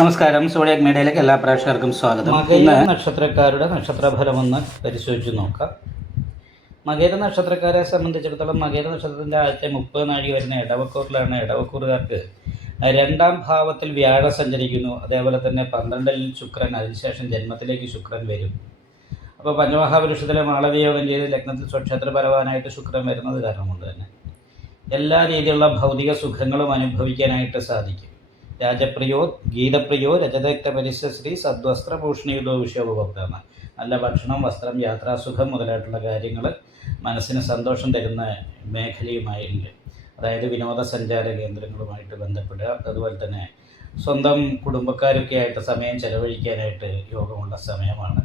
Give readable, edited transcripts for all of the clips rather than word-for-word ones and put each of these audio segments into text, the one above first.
നമസ്കാരം. സോഡിയാക് മീഡിയയിലേക്ക് എല്ലാ പ്രേക്ഷകർക്കും സ്വാഗതം. മകര നക്ഷത്രക്കാരുടെ നക്ഷത്രഫലമൊന്ന് പരിശോധിച്ച് നോക്കാം. മകര നക്ഷത്രക്കാരെ സംബന്ധിച്ചിടത്തോളം മകര നക്ഷത്രത്തിൻ്റെ ആദ്യത്തെ 30 നാഴിക വരുന്ന ഇടവക്കൂറിലാണ്. ഇടവക്കൂറുകാർക്ക് 2ാം ഭാവത്തിൽ വ്യാഴം സഞ്ചരിക്കുന്നു. അതേപോലെ തന്നെ 12ൽ ശുക്രൻ, അതിനുശേഷം ജന്മത്തിലേക്ക് ശുക്രൻ വരും. അപ്പോൾ പഞ്ചമഹാപുരുഷത്തിലെ മാളവിയോഗം ചെയ്ത് ലഗ്നത്തിൽ സ്വക്ഷേത്രപരവാനായിട്ട് ശുക്രൻ വരുന്നത് കാരണം കൊണ്ട് തന്നെ എല്ലാ രീതിയിലുള്ള ഭൗതിക സുഖങ്ങളും അനുഭവിക്കാനായിട്ട് സാധിക്കും. രാജപ്രിയോ ഗീതപ്രിയോ രജതക്ത പരിശ്രീ സദ്വസ്ത്രഭൂഷണിയുതോ വിഷയോപഭോക്താണ്. നല്ല ഭക്ഷണം, വസ്ത്രം, യാത്രാസുഖം മുതലായിട്ടുള്ള കാര്യങ്ങൾ മനസ്സിന് സന്തോഷം തരുന്ന മേഖലയുമായില്ല. അതായത് വിനോദസഞ്ചാര കേന്ദ്രങ്ങളുമായിട്ട് ബന്ധപ്പെടുക, അതുപോലെ തന്നെ സ്വന്തം കുടുംബക്കാരൊക്കെ ആയിട്ട് സമയം ചെലവഴിക്കാനായിട്ട് യോഗമുള്ള സമയമാണ്.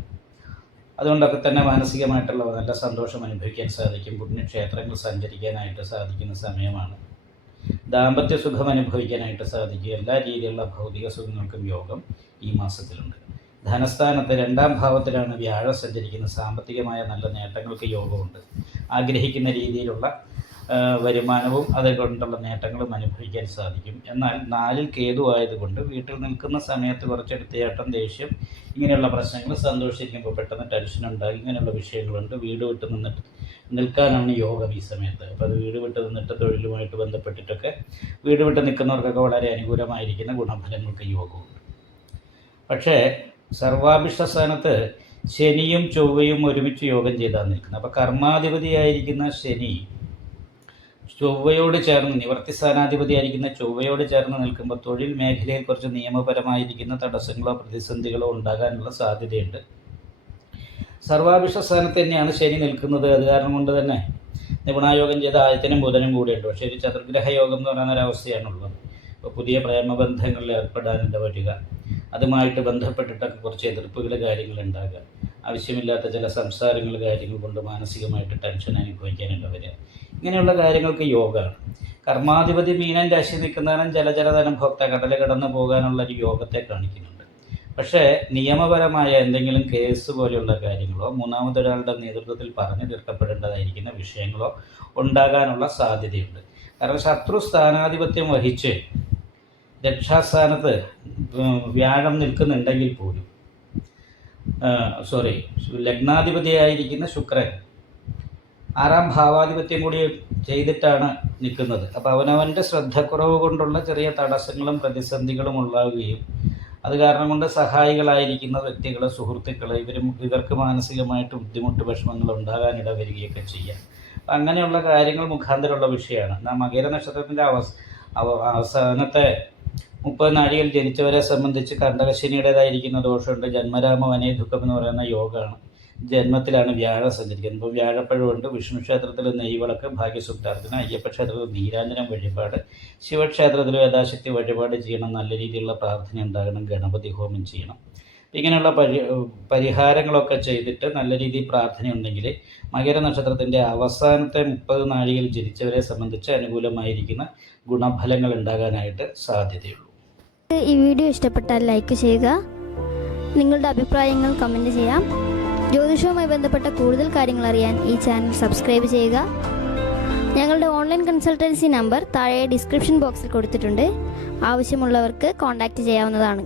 അതുകൊണ്ടൊക്കെ തന്നെ മാനസികമായിട്ടുള്ള നല്ല സന്തോഷം അനുഭവിക്കാൻ സാധിക്കും. പുണ്യക്ഷേത്രങ്ങൾ സഞ്ചരിക്കാനായിട്ട് സാധിക്കുന്ന സമയമാണ്. ദാമ്പത്യ സുഖം അനുഭവിക്കാനായിട്ട് സാധിക്കും. എല്ലാ രീതിയിലുള്ള ഭൗതിക സുഖങ്ങൾക്കും യോഗം ഈ മാസത്തിലുണ്ട്. ധനസ്ഥാനത്ത് 2ാം ഭാവത്തിലാണ് വ്യാഴം സഞ്ചരിക്കുന്നത്. സാമ്പത്തികമായ നല്ല നേട്ടങ്ങൾക്ക് യോഗമുണ്ട്. ആഗ്രഹിക്കുന്ന രീതിയിലുള്ള വരുമാനവും അതുകൊണ്ടുള്ള നേട്ടങ്ങളും അനുഭവിക്കാൻ സാധിക്കും. എന്നാൽ 4ൽ കേതു ആയതുകൊണ്ട് വീട്ടിൽ നിൽക്കുന്ന സമയത്ത് കുറച്ചെടുത്തയാട്ടം, ദേഷ്യം, ഇങ്ങനെയുള്ള പ്രശ്നങ്ങൾ, സന്തോഷിക്കുമ്പോൾ പെട്ടെന്ന് ടെൻഷൻ ഉണ്ടാകും. ഇങ്ങനെയുള്ള വിഷയങ്ങളുണ്ട്. വീട് വിട്ട് നിൽക്കാനാണ് യോഗം ഈ സമയത്ത്. അപ്പോൾ അത് വീട് വിട്ട് നിന്നിട്ട് തൊഴിലുമായിട്ട് ബന്ധപ്പെട്ടിട്ടൊക്കെ വീട് വിട്ട് നിൽക്കുന്നവർക്കൊക്കെ വളരെ അനുകൂലമായിരിക്കുന്ന ഗുണഫലങ്ങൾക്ക് യോഗമുണ്ട്. പക്ഷേ സർവാഭിഷ്ട സ്ഥാനത്ത് ശനിയും ചൊവ്വയും ഒരുമിച്ച് യോഗം ചെയ്താണ് നിൽക്കുന്നത്. അപ്പോൾ കർമാധിപതിയായിരിക്കുന്ന ശനി ചൊവ്വയോട് ചേർന്ന്, നിവർത്തി സ്ഥാനാധിപതിയായിരിക്കുന്ന ചൊവ്വയോട് ചേർന്ന് നിൽക്കുമ്പോൾ തൊഴിൽ മേഖലയിൽ കുറച്ച് നിയമപരമായിരിക്കുന്ന തടസ്സങ്ങളോ പ്രതിസന്ധികളോ ഉണ്ടാകാനുള്ള സാധ്യതയുണ്ട്. സർവാഭിഷ്ട സ്ഥാനത്ത് തന്നെയാണ് ശനി നിൽക്കുന്നത്. അത് കാരണം കൊണ്ട് തന്നെ നിപുണായോഗം ചെയ്ത ആദിത്യനും ബുധനും കൂടെയുണ്ട്. പക്ഷേ ഒരു ചതുർഗ്രഹ യോഗം എന്ന് പറയുന്ന ഒരവസ്ഥയാണുള്ളത്. ഇപ്പോൾ പുതിയ പ്രേമബന്ധങ്ങളിൽ ഏർപ്പെടാനുള്ള വരിക, അതുമായിട്ട് ബന്ധപ്പെട്ടിട്ടൊക്കെ കുറച്ച് എതിർപ്പുകൾ കാര്യങ്ങളുണ്ടാകുക, ആവശ്യമില്ലാത്ത ചില സംസാരങ്ങൾ കാര്യങ്ങൾ കൊണ്ട് മാനസികമായിട്ട് ടെൻഷൻ അനുഭവിക്കാനുള്ള വരിക, ഇങ്ങനെയുള്ള കാര്യങ്ങൾക്ക് യോഗമാണ്. കർമാധിപതി മീനൻ രാശി നിൽക്കുന്നതാണ് ജലധനഭോക്ത കടൽ കടന്നു പോകാനുള്ളൊരു യോഗത്തെ കാണിക്കുന്നുണ്ട്. പക്ഷേ നിയമപരമായ എന്തെങ്കിലും കേസ് പോലെയുള്ള കാര്യങ്ങളോ മൂന്നാമതൊരാളുടെ നേതൃത്വത്തിൽ പറഞ്ഞു തീർക്കപ്പെടേണ്ടതായിരിക്കുന്ന വിഷയങ്ങളോ ഉണ്ടാകാനുള്ള സാധ്യതയുണ്ട്. കാരണം ശത്രു സ്ഥാനാധിപത്യം വഹിച്ച് രക്ഷാസ്ഥാനത്ത് വ്യാഴം നിൽക്കുന്നുണ്ടെങ്കിൽ പോലും ലഗ്നാധിപതിയായിരിക്കുന്ന ശുക്രൻ 6ാം ഭാവാധിപത്യം കൂടി ചെയ്തിട്ടാണ് നിൽക്കുന്നത്. അപ്പോൾ അവനവൻ്റെ ശ്രദ്ധക്കുറവ് കൊണ്ടുള്ള ചെറിയ തടസ്സങ്ങളും പ്രതിസന്ധികളും ഉണ്ടാവുകയും അത് കാരണം കൊണ്ട് സഹായികളായിരിക്കുന്ന വ്യക്തികൾ, സുഹൃത്തുക്കൾ, ഇവർക്ക് മാനസികമായിട്ട് ബുദ്ധിമുട്ട്, വിഷമങ്ങൾ ഉണ്ടാകാനിട വരികയൊക്കെ ചെയ്യാം. അപ്പം അങ്ങനെയുള്ള കാര്യങ്ങൾ മുഖാന്തരമുള്ള വിഷയമാണ്. മകര നക്ഷത്രത്തിൻ്റെ അവസാനത്തെ 30 നാഴികയിൽ ജനിച്ചവരെ സംബന്ധിച്ച് കണ്ടകശനിയുടേതായിരിക്കുന്ന ദോഷമുണ്ട്. ജന്മരാമ വനേ ദുഃഖം എന്ന് പറയുന്ന യോഗമാണ്. ജന്മത്തിലാണ് വ്യാഴം സഞ്ചരിക്കുന്നത്. ഇപ്പോൾ വ്യാഴപ്പഴമുണ്ട്. വിഷ്ണു ക്ഷേത്രത്തിൽ നെയ്വിളക്ക്, ഭാഗ്യസുക്താർത്ഥന, അയ്യപ്പ ക്ഷേത്രത്തിൽ നീരാഞ്ജനം വഴിപാട്, ശിവക്ഷേത്രത്തിൽ യഥാശക്തി വഴിപാട് ചെയ്യണം. നല്ല രീതിയിലുള്ള പ്രാർത്ഥന ഉണ്ടാകണം. ഗണപതി ഹോമം ചെയ്യണം. ഇങ്ങനെയുള്ള പരിഹാരങ്ങളൊക്കെ ചെയ്തിട്ട് നല്ല രീതിയിൽ പ്രാർത്ഥനയുണ്ടെങ്കിൽ മകര നക്ഷത്രത്തിൻ്റെ അവസാനത്തെ 30 നാഴികയിൽ ജനിച്ചവരെ സംബന്ധിച്ച് അനുകൂലമായിരിക്കുന്ന ഗുണഫലങ്ങൾ ഉണ്ടാകാനായിട്ട് സാധ്യതയുള്ളൂ. ഈ വീഡിയോ ഇഷ്ടപ്പെട്ടാൽ ലൈക്ക് ചെയ്യുക. നിങ്ങളുടെ അഭിപ്രായങ്ങൾ കമൻറ്റ് ചെയ്യാം. ജ്യോതിഷവുമായി ബന്ധപ്പെട്ട കൂടുതൽ കാര്യങ്ങൾ അറിയാൻ ഈ ചാനൽ സബ്സ്ക്രൈബ് ചെയ്യുക. ഞങ്ങളുടെ ഓൺലൈൻ കൺസൾട്ടൻസി നമ്പർ താഴെ ഡിസ്ക്രിപ്ഷൻ ബോക്സിൽ കൊടുത്തിട്ടുണ്ട്. ആവശ്യമുള്ളവർക്ക് കോൺടാക്റ്റ് ചെയ്യാവുന്നതാണ്.